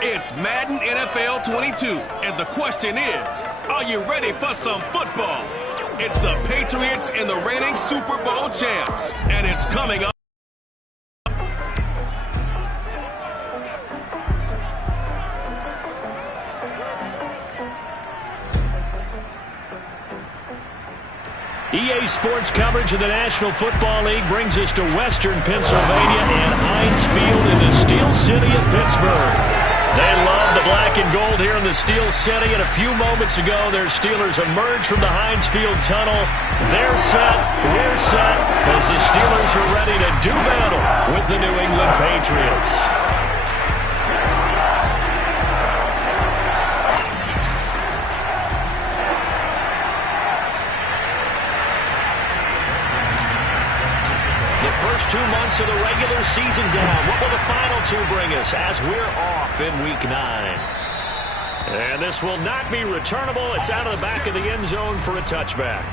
It's Madden NFL 22, and the question is, are you ready for some football? It's the Patriots and the reigning Super Bowl champs, and it's coming up. EA Sports coverage of the National Football League brings us to Western Pennsylvania and Heinz Field in the Steel City of Pittsburgh. They love the black and gold here in the Steel City, and a few moments ago, their Steelers emerged from the Heinz Field tunnel. They're set, we're set, as the Steelers are ready to do battle with the New England Patriots. First 2 months of the regular season down. What will the final two bring us as we're off in Week 9? And this will not be returnable. It's out of the back of the end zone for a touchback.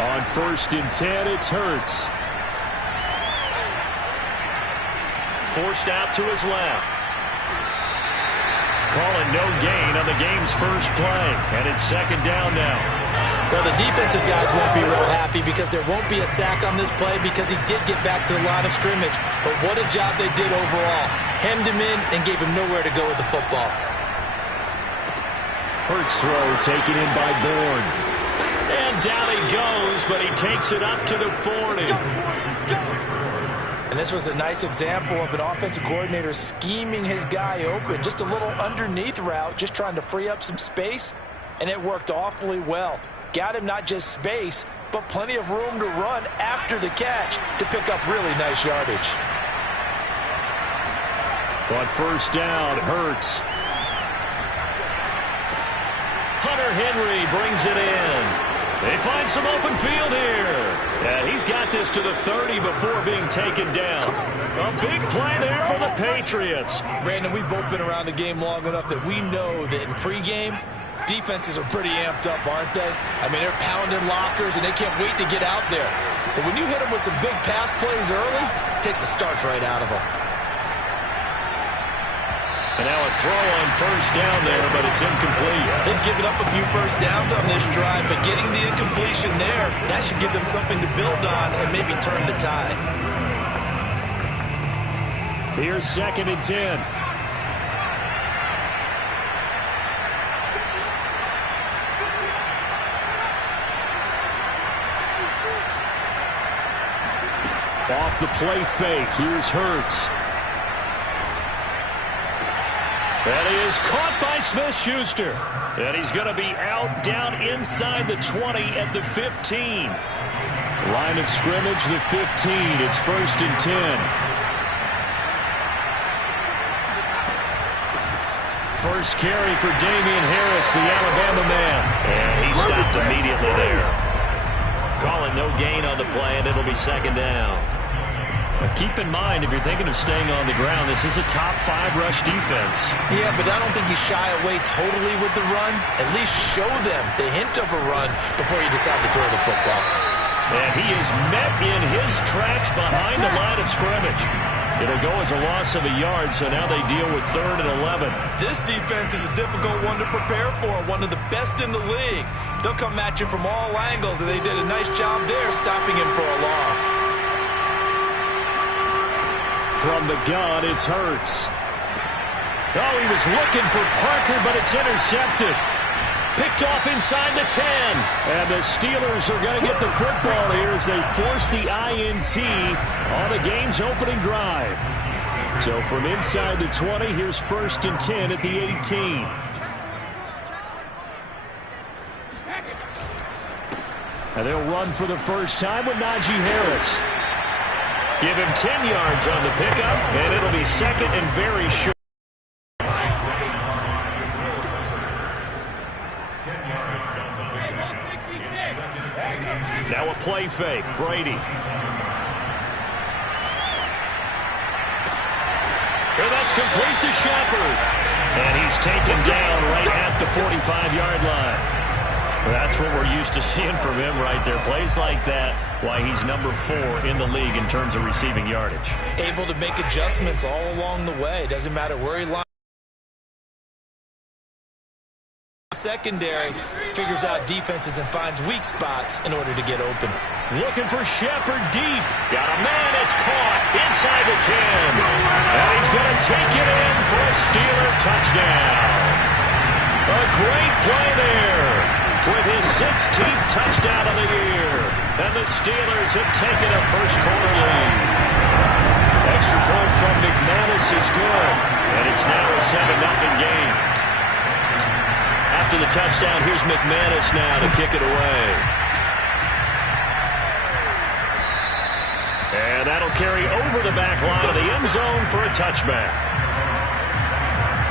On 1st and 10, it's Hurts. Forced out to his left. Calling no gain on the game's first play. And it's 2nd down now. Well, the defensive guys won't be real happy because there won't be a sack on this play because he did get back to the line of scrimmage. But what a job they did overall. Hemmed him in and gave him nowhere to go with the football. Hurts throw taken in by Bourne. And down he goes, but he takes it up to the 40. And this was a nice example of an offensive coordinator scheming his guy open. Just a little underneath route, just trying to free up some space, and it worked awfully well. Got him not just space, but plenty of room to run after the catch to pick up really nice yardage. On 1st down, Hurts. Hunter Henry brings it in. They find some open field here. And he's got this to the 30 before being taken down. A big play there for the Patriots. Brandon, we've both been around the game long enough that we know that in pregame, defenses are pretty amped up, aren't they? I mean, they're pounding lockers, and they can't wait to get out there. But when you hit them with some big pass plays early, it takes the starch right out of them. And now a throw on 1st down there, but it's incomplete. They've given up a few first downs on this drive, but getting the incompletion there, that should give them something to build on and maybe turn the tide. Here's 2nd and 10. Off the play fake, here's Hurts. And he is caught by Smith-Schuster. And he's going to be out down inside the 20 at the 15. Line of scrimmage, the 15. It's 1st and 10. First carry for Damian Harris, the Alabama man. And he stopped immediately there. Calling no gain on the play, and it'll be 2nd down. But keep in mind, if you're thinking of staying on the ground, this is a top 5 rush defense. Yeah, but I don't think you shy away totally with the run. At least show them the hint of a run before you decide to throw the football. And he is met in his tracks behind the line of scrimmage. It'll go as a loss of a yard, so now they deal with 3rd and 11. This defense is a difficult one to prepare for, one of the best in the league. They'll come at you from all angles, and they did a nice job there stopping him for a loss. From the gun, it's Hurts. Oh, he was looking for Parker, but it's intercepted. Picked off inside the 10. And the Steelers are going to get the football here as they force the INT on the game's opening drive. So from inside the 20, here's 1st and 10 at the 18. And they'll run for the first time with Najee Harris. Give him 10 yards on the pickup, and it'll be 2nd and very short. Now a play fake. Brady. And that's complete to Shepard. And he's taken down right at the 45-yard line. That's what we're used to seeing from him right there. Plays like that, why he's number 4 in the league in terms of receiving yardage. Able to make adjustments all along the way. Doesn't matter where he lines. Secondary figures out defenses and finds weak spots in order to get open. Looking for Shepard deep. Got a man. It's caught inside the 10. And he's going to take it in for a Steeler touchdown. A great play there with his 16th touchdown of the year. And the Steelers have taken a first-quarter lead. Extra point from McManus is good. And it's now a 7-0 game. After the touchdown, here's McManus now to kick it away. And that'll carry over the back line of the end zone for a touchback.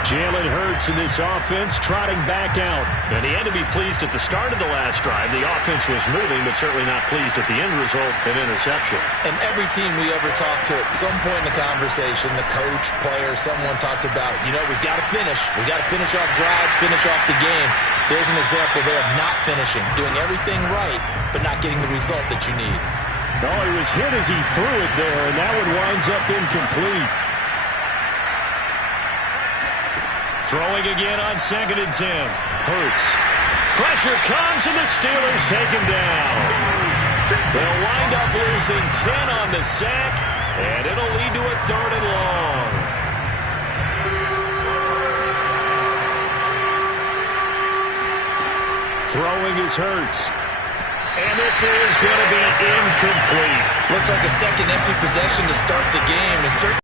Jalen Hurts in this offense trotting back out. And he had to be pleased at the start of the last drive. The offense was moving, but certainly not pleased at the end result, an interception. And every team we ever talk to, at some point in the conversation, the coach, player, someone talks about, you know, we've got to finish. We've got to finish off drives, finish off the game. There's an example there of not finishing, doing everything right, but not getting the result that you need. No, he was hit as he threw it there, and that one winds up incomplete. Throwing again on 2nd and 10. Hurts. Pressure comes, and the Steelers take him down. They'll wind up losing 10 on the sack, and it'll lead to a 3rd and long. Throwing is Hurts. And this is going to be incomplete. Looks like a second empty possession to start the game. And certainly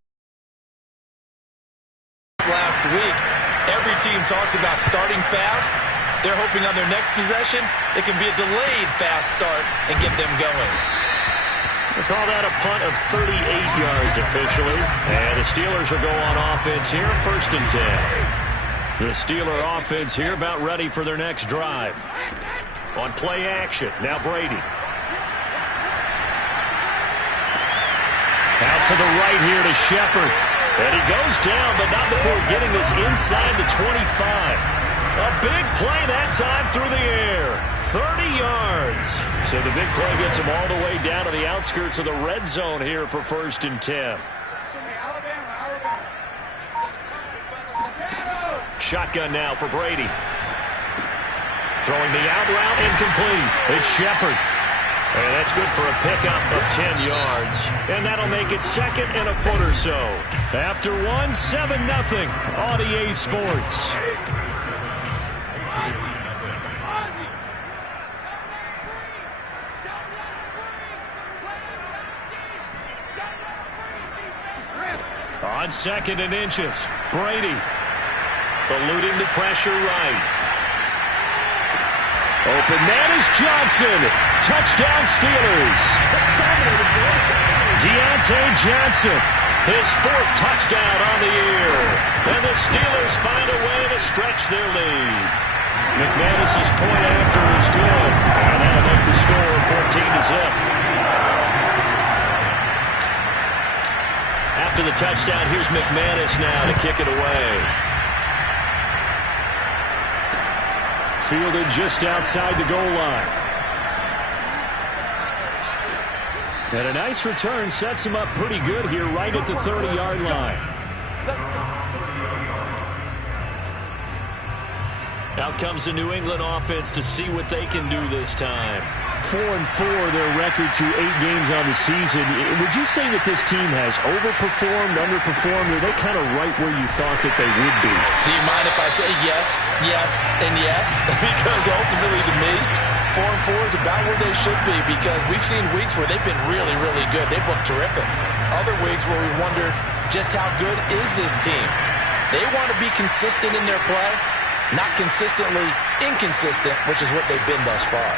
last week, every team talks about starting fast. They're hoping on their next possession, it can be a delayed fast start and get them going. We'll call that a punt of 38 yards officially. And the Steelers will go on offense here, 1st and 10. The Steeler offense here about ready for their next drive. On play action, now Brady. Out to the right here to Shepard. And he goes down, but not before getting this inside the 25. A big play that time through the air. 30 yards. So the big play gets him all the way down to the outskirts of the red zone here for 1st and 10. Shotgun now for Brady. Throwing the out route, incomplete. It's Shepard. And that's good for a pickup of 10 yards. And that'll make it 2nd and a foot or so. After 7-0 on EA Sports. On 2nd and inches, Brady eluding the pressure right. Open man is Johnson. Touchdown Steelers. Deontay Johnson, his 4th touchdown on the year. And the Steelers find a way to stretch their lead. McManus's point after is good. And that'll make the score 14-0. After the touchdown, here's McManus now to kick it away. Fielded just outside the goal line. And a nice return sets him up pretty good here right at the 30-yard line. Out comes the New England offense to see what they can do this time. 4-4, their record through 8 games on the season. Would you say that this team has overperformed, underperformed, or are they kind of right where you thought that they would be? Do you mind if I say yes, yes, and yes? Because ultimately to me, 4-4 is about where they should be, because we've seen weeks where they've been really, really good. They've looked terrific. Other weeks where we wondered just how good is this team. They want to be consistent in their play, not consistently inconsistent, which is what they've been thus far.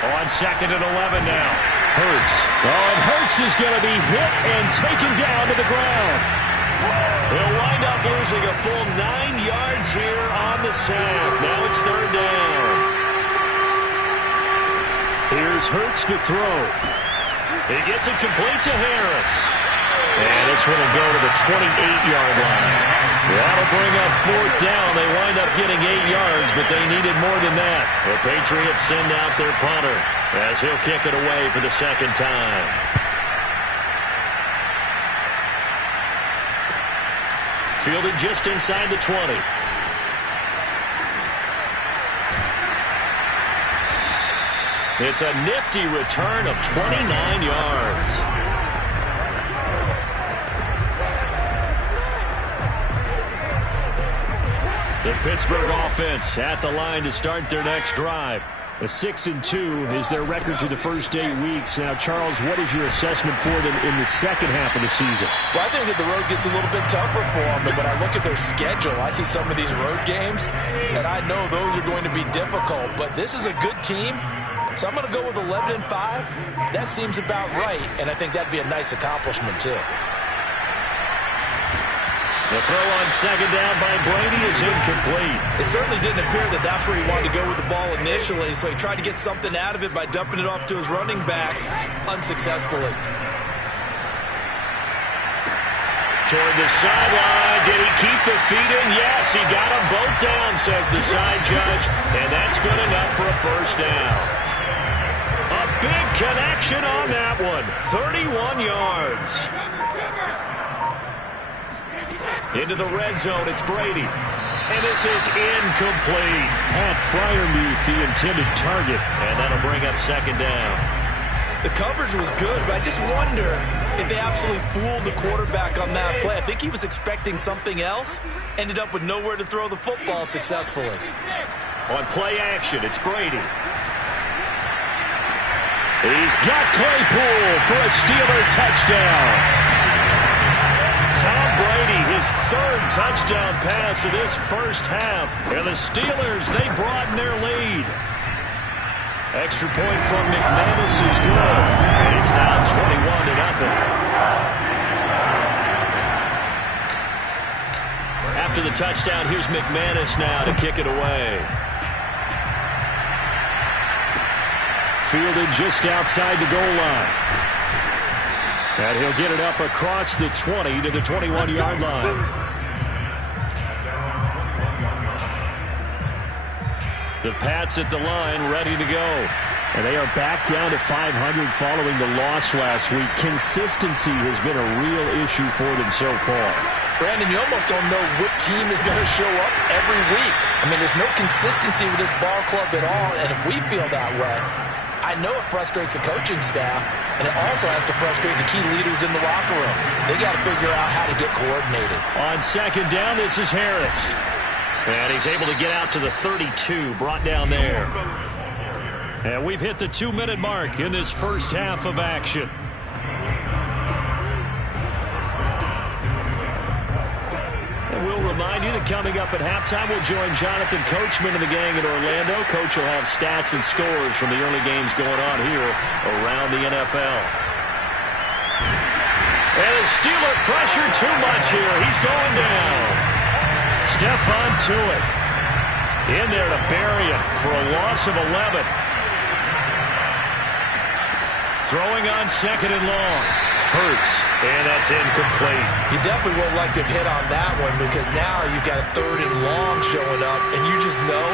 On 2nd and 11 now. Hurts. Oh, and Hurts is going to be hit and taken down to the ground. He'll wind up losing a full 9 yards here on the sack. Now it's 3rd down. Here's Hurts to throw. He gets it complete to Harris. And this one will go to the 28-yard line. That'll bring up 4th down. They wind up getting 8 yards, but they needed more than that. The Patriots send out their punter as he'll kick it away for the 2nd time. Fielded just inside the 20. It's a nifty return of 29 yards. The Pittsburgh offense at the line to start their next drive. A 6-2 is their record through the first 8 weeks. Now, Charles, what is your assessment for them in the second half of the season? Well, I think that the road gets a little bit tougher for them, but when I look at their schedule, I see some of these road games, and I know those are going to be difficult. But this is a good team, so I'm going to go with 11-5. That seems about right, and I think that'd be a nice accomplishment, too. The throw on 2nd down by Brady is incomplete. It certainly didn't appear that that's where he wanted to go with the ball initially, so he tried to get something out of it by dumping it off to his running back unsuccessfully. Toward the sideline. Did he keep the feet in? Yes, he got them both down, says the side judge, and that's good enough for a 1st down. A big connection on that one. 31 yards. Into the red zone, it's Brady. And this is incomplete. Pat Freiermuth, the intended target. And that'll bring up 2nd down. The coverage was good, but I just wonder if they absolutely fooled the quarterback on that play. I think he was expecting something else. Ended up with nowhere to throw the football successfully. On play action, it's Brady. He's got Claypool for a Steeler touchdown. Tom Brady, his 3rd touchdown pass of this first half. And the Steelers, they broaden their lead. Extra point from McManus is good. And it's now 21-0. After the touchdown, here's McManus now to kick it away. Fielded just outside the goal line. And he'll get it up across the 20 to the 21-yard line. The Pats at the line, ready to go. And they are back down to 500 following the loss last week. Consistency has been a real issue for them so far. Brandon, you almost don't know what team is going to show up every week. I mean, there's no consistency with this ball club at all, and if we feel that way, I know it frustrates the coaching staff, and it also has to frustrate the key leaders in the locker room. They got to figure out how to get coordinated. On 2nd down, this is Harris. And he's able to get out to the 32, brought down there. And we've hit the 2-minute mark in this first half of action. And we'll remind you that coming up at halftime, we'll join Jonathan Coachman and the gang in Orlando. Coach will have stats and scores from the early games going on here around the NFL. And the Steeler pressure too much here. He's going down. Stephon Tuitt in there to bury it for a loss of 11. Throwing on 2nd and long. Hurts, and that's incomplete. You definitely won't like to hit on that one, because now you've got a 3rd and long showing up, and you just know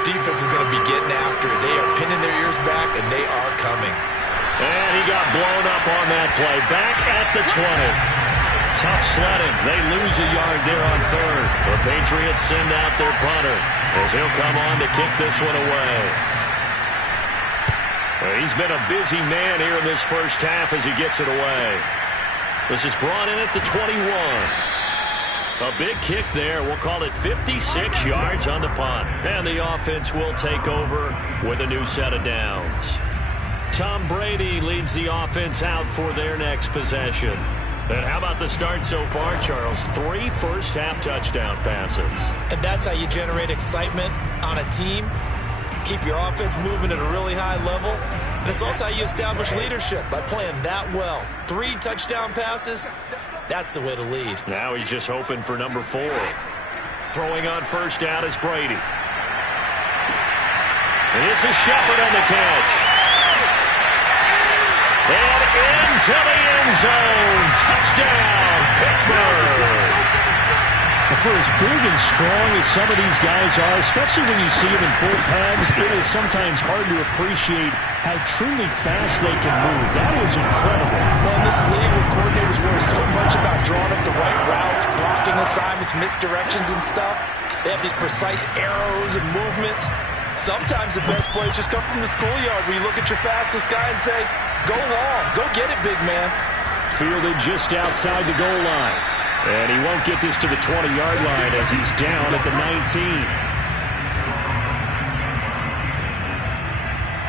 defense is going to be getting after it. They are pinning their ears back, and they are coming. And he got blown up on that play. Back at the 20. Tough sledding. They lose a yard there on 3rd. The Patriots send out their punter as he'll come on to kick this one away. He's been a busy man here in this first half as he gets it away. This is brought in at the 21. A big kick there. We'll call it 56 yards on the punt. And the offense will take over with a new set of downs. Tom Brady leads the offense out for their next possession. And how about the start so far, Charles? 3 first-half touchdown passes. And that's how you generate excitement on a team. Keep your offense moving at a really high level. And it's also how you establish leadership, by playing that well. 3 touchdown passes, that's the way to lead. Now he's just hoping for number 4. Throwing on first down is Brady. And this is Shepard on the catch. And into the end zone. Touchdown, Pittsburgh. For as big and strong as some of these guys are, especially when you see them in full pads, it is sometimes hard to appreciate how truly fast they can move. That was incredible. Well, in this league where coordinators worry so much about drawing up the right routes, blocking assignments, misdirections and stuff, they have these precise arrows and movements. Sometimes the best plays just come from the schoolyard where you look at your fastest guy and say, go long, go get it, big man. Fielded just outside the goal line. And he won't get this to the 20-yard line as he's down at the 19.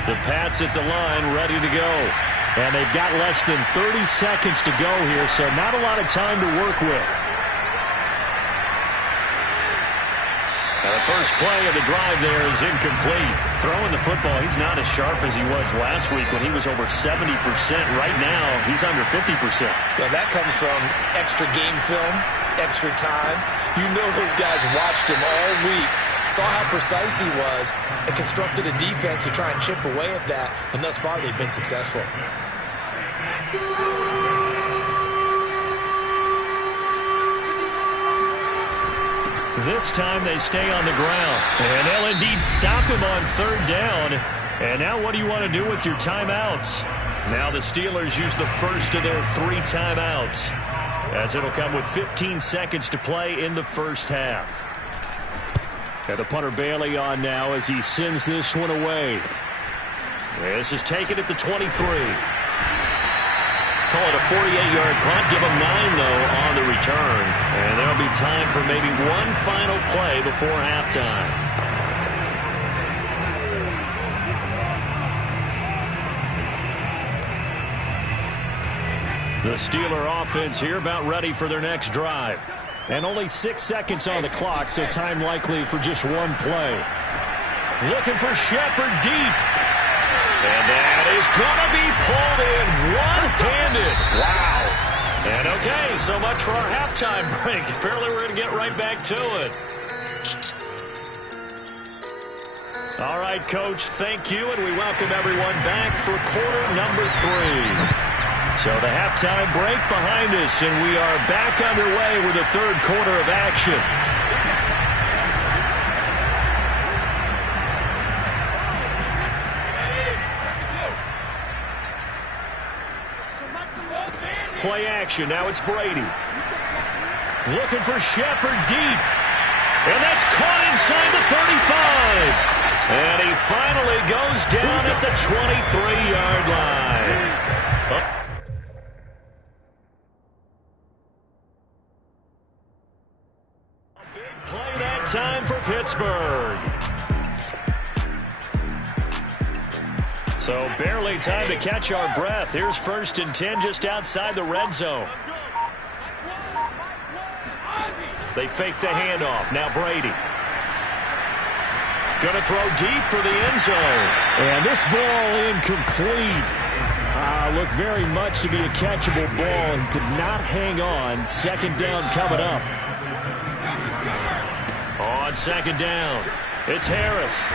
The Pats at the line ready to go. And they've got less than 30 seconds to go here, so not a lot of time to work with. Now the first play of the drive there is incomplete. Throwing the football, he's not as sharp as he was last week when he was over 70%. Right now, he's under 50%. Well, that comes from extra game film, extra time. You know those guys watched him all week, saw how precise he was, and constructed a defense to try and chip away at that, and thus far they've been successful. This time they stay on the ground. And they'll indeed stop him on third down. And now what do you want to do with your timeouts? Now the Steelers use the first of their 3 timeouts, as it'll come with 15 seconds to play in the first half. And the punter Bailey on now as he sends this one away. This is taken at the 23. Call it a 48-yard punt. Give them 9, though, on the return. And there'll be time for maybe one final play before halftime. The Steeler offense here about ready for their next drive. And only 6 seconds on the clock, so time likely for just one play. Looking for Shepard deep. And that is going to be pulled in one-handed. Wow. And okay, so much for our halftime break. Apparently we're going to get right back to it. All right, Coach, thank you, and we welcome everyone back for quarter number 3. So the halftime break behind us, and we are back underway with the third quarter of action. Play action. Now it's Brady. Looking for Shepard deep. And that's caught inside the 35. And he finally goes down at the 23-yard line. A big play that time for Pittsburgh. So barely time to catch our breath. Here's 1st and 10 just outside the red zone. They fake the handoff. Now Brady. Going to throw deep for the end zone. And this ball incomplete. Looked very much to be a catchable ball. He could not hang on. Second down coming up. On second down, it's Harris.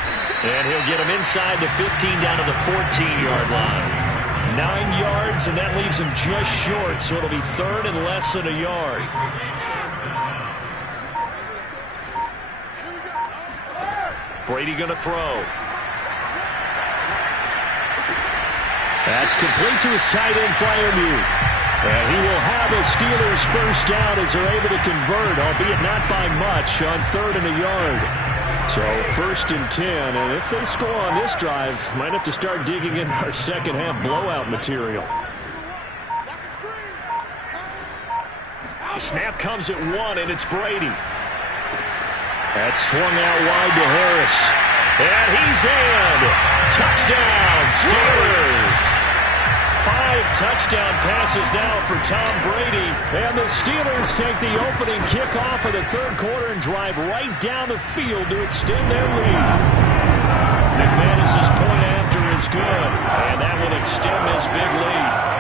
And he'll get him inside the 15 down to the 14-yard line. 9 yards, and that leaves him just short, so it'll be third and less than a yard. Brady going to throw. That's complete to his tight end, Freiermuth. And he will have a Steelers first down as they're able to convert, albeit not by much, on 3rd and a yard. So 1st and 10, and if they score on this drive, might have to start digging in our second half blowout material. The snap comes at 1, and it's Brady. That's swung out wide to Harris. And he's in. Touchdown, Steelers. 5 touchdown passes now for Tom Brady. And the Steelers take the opening kickoff of the 3rd quarter and drive right down the field to extend their lead. McManus's point after is good, and that will extend this big lead.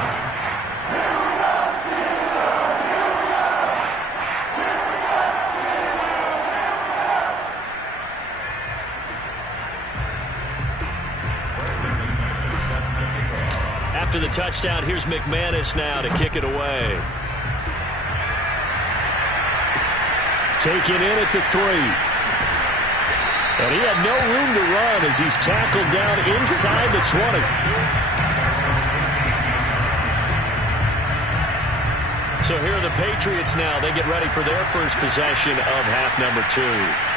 After the touchdown, here's McManus now to kick it away. Taken in at the 3. And he had no room to run as he's tackled down inside the 20. So here are the Patriots now. They get ready for their first possession of half number 2.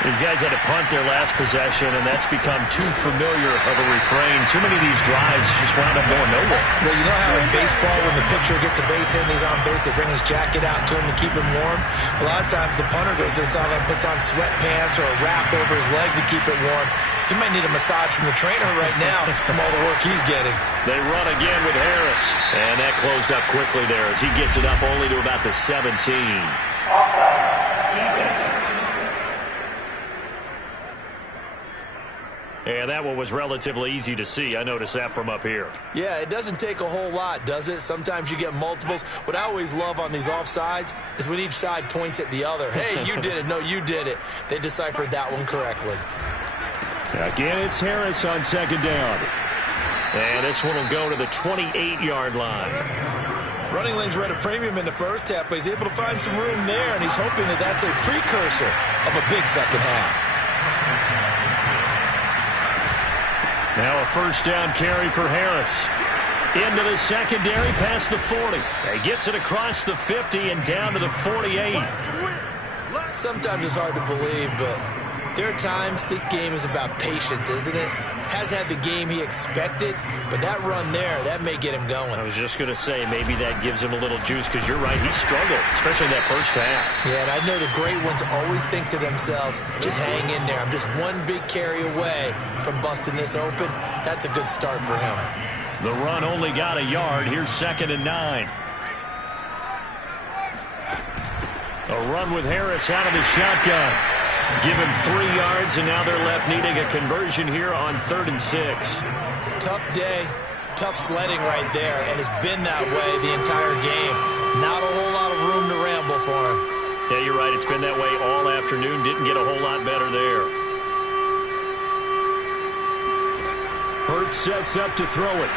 These guys had to punt their last possession, and that's become too familiar of a refrain. Too many of these drives just wound up going nowhere. Well, you know how in baseball, when the pitcher gets a base hit and he's on base, they bring his jacket out to him to keep him warm? A lot of times the punter goes to the sideline, puts on sweatpants or a wrap over his leg to keep it warm. He might need a massage from the trainer right now from all the work he's getting. They run again with Harris. And that closed up quickly there as he gets it up only to about the 17. And that one was relatively easy to see. I noticed that from up here. Yeah, it doesn't take a whole lot, does it? Sometimes you get multiples. What I always love on these offsides is when each side points at the other. Hey, you did it. No, you did it. They deciphered that one correctly. Again, it's Harris on 2nd down. And this one will go to the 28-yard line. Running lanes were at a premium in the first half, but he's able to find some room there, and he's hoping that that's a precursor of a big second half. Now a 1st down carry for Harris. Into the secondary, past the 40. He gets it across the 50 and down to the 48. Sometimes it's hard to believe, but there are times this game is about patience, isn't it? Has had the game he expected, but that run there, that may get him going. I was just going to say, maybe that gives him a little juice, because you're right, he struggled, especially in that first half. Yeah, and I know the great ones always think to themselves, just hang in there. I'm just one big carry away from busting this open. That's a good start for him. The run only got a yard. Here's 2nd and 9. A run with Harris out of the shotgun. Give him 3 yards, and now they're left needing a conversion here on 3rd and 6. Tough day, tough sledding right there, and it's been that way the entire game. Not a whole lot of room to ramble for him. Yeah, you're right. It's been that way all afternoon. Didn't get a whole lot better there. Hurts sets up to throw it.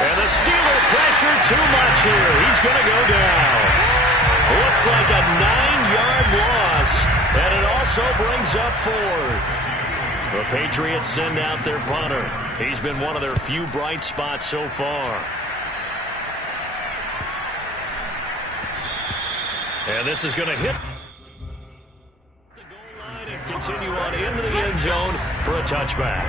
And the Steeler pressure too much here. He's going to go down. Looks like a 9-yard loss. And it also brings up 4th. The Patriots send out their punter. He's been one of their few bright spots so far. And this is going to hit the goal line and continue on into the end zone for a touchback.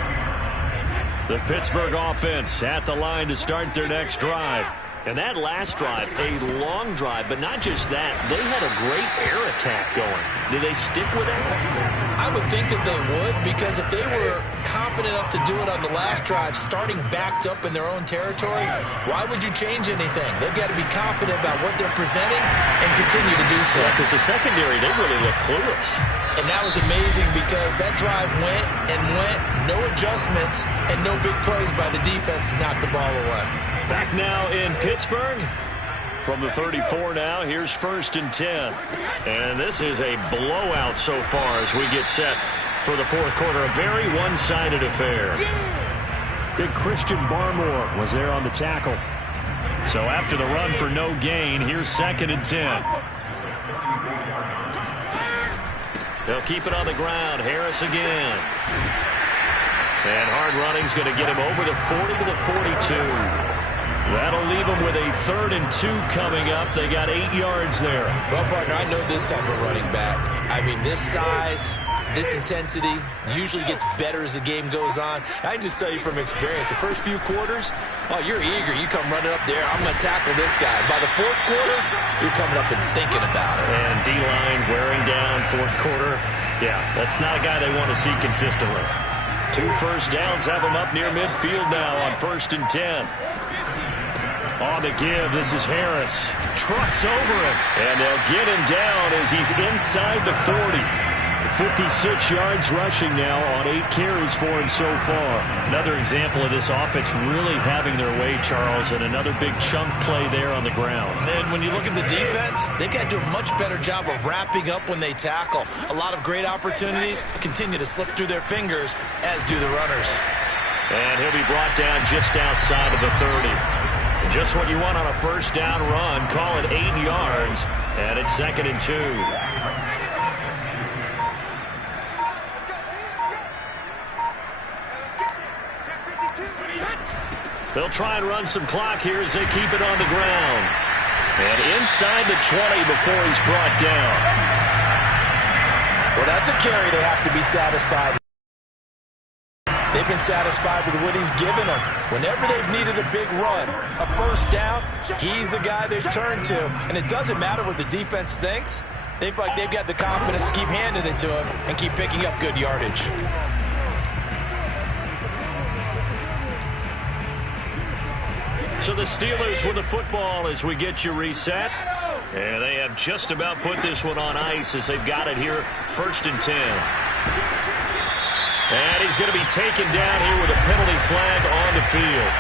The Pittsburgh offense at the line to start their next drive. And that last drive, a long drive, but not just that. They had a great air attack going. Do they stick with that? I would think that they would, because if they were confident enough to do it on the last drive, starting backed up in their own territory, why would you change anything? They've got to be confident about what they're presenting and continue to do so. Yeah, because the secondary, they really look clueless. And that was amazing because that drive went and went, no adjustments, and no big plays by the defense to knock the ball away. Back now in Pittsburgh. From the 34 now, here's 1st and 10. And this is a blowout so far as we get set for the 4th quarter. A very one-sided affair. Big Christian Barmore was there on the tackle. So after the run for no gain, here's 2nd and 10. They'll keep it on the ground. Harris again. And hard running's going to get him over the 40 to the 42. That'll leave them with a 3rd and 2 coming up. They got 8 yards there. Well, partner, I know this type of running back. I mean, this size, this intensity usually gets better as the game goes on. I can just tell you from experience, the first few quarters, oh, you're eager. You come running up there, I'm going to tackle this guy. By the fourth quarter, you're coming up and thinking about it. And D-line wearing down fourth quarter. Yeah, that's not a guy they want to see consistently. 2 first downs have him up near midfield now on 1st and 10. On the give, this is Harris. Trucks over him. And they'll get him down as he's inside the 40. 56 yards rushing now on 8 carries for him so far. Another example of this offense really having their way, Charles, and another big chunk play there on the ground. And when you look at the defense, they've got to do a much better job of wrapping up when they tackle. A lot of great opportunities continue to slip through their fingers, as do the runners. And he'll be brought down just outside of the 30. Just what you want on a first down run. Call it 8 yards, and it's 2nd and 2. They'll try and run some clock here as they keep it on the ground. And inside the 20 before he's brought down. Well, that's a carry they have to be satisfied with. They've been satisfied with what he's given them. Whenever they've needed a big run, a first down, he's the guy they turn to. And it doesn't matter what the defense thinks. They feel like they've got the confidence to keep handing it to him and keep picking up good yardage. So the Steelers with the football as we get you reset. And they have just about put this one on ice as they've got it here, 1st and 10. And he's going to be taken down here with a penalty flag on the field.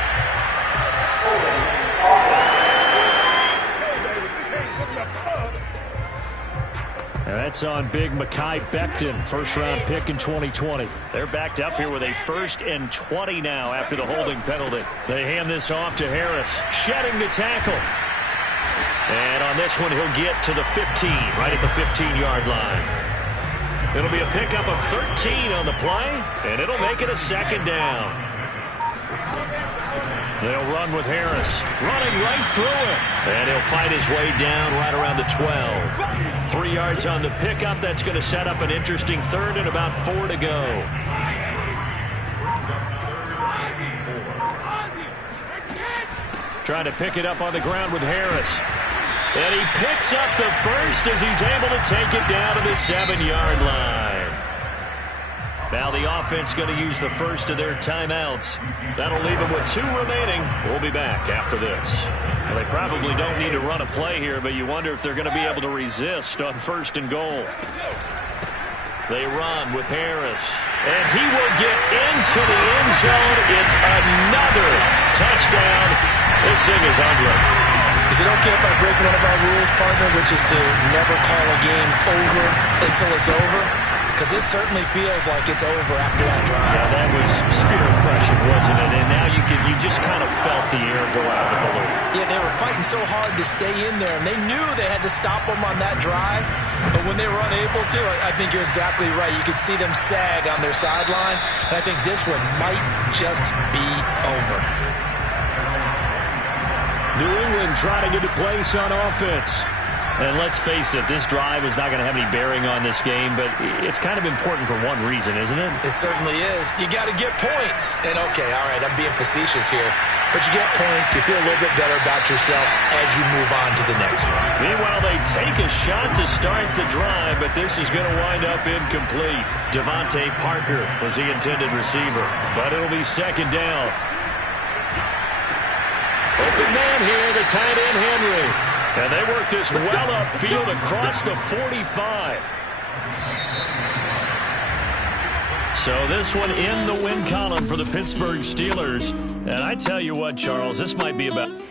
And that's on big Mekhi Becton, first-round pick in 2020. They're backed up here with a 1st and 20 now after the holding penalty. They hand this off to Harris, shedding the tackle. And on this one, he'll get to the 15, right at the 15-yard line. It'll be a pickup of 13 on the play, and it'll make it a 2nd down. They'll run with Harris, running right through him. And he'll fight his way down right around the 12. 3 yards on the pickup. That's going to set up an interesting 3rd and about 4 to go. Trying to pick it up on the ground with Harris. And he picks up the first as he's able to take it down to the 7-yard line. Now the offense going to use the first of their timeouts. That'll leave them with 2 remaining. We'll be back after this. Well, they probably don't need to run a play here, but you wonder if they're going to be able to resist on 1st and goal. They run with Harris. And he will get into the end zone. It's another touchdown. This thing is ugly. Is it okay if I break one of our rules, partner, which is to never call a game over until it's over? Because this certainly feels like it's over after that drive. Yeah, that was spirit-crushing, wasn't it? And now you just kind of felt the air go out of the balloon. Yeah, they were fighting so hard to stay in there, and they knew they had to stop them on that drive. But when they were unable to, I think you're exactly right. You could see them sag on their sideline, and I think this one might just be over. New England trying to get a place on offense. And let's face it, this drive is not going to have any bearing on this game, but it's kind of important for one reason, isn't it? It certainly is. You got to get points. And, okay, all right, I'm being facetious here. But you get points, you feel a little bit better about yourself as you move on to the next one. Meanwhile, they take a shot to start the drive, but this is going to wind up incomplete. Devontae Parker was the intended receiver, but it'll be 2nd down. Open man here, the tight end Henry. And they work this well upfield across the 45. So this one in the win column for the Pittsburgh Steelers. And I tell you what, Charles, this might be about...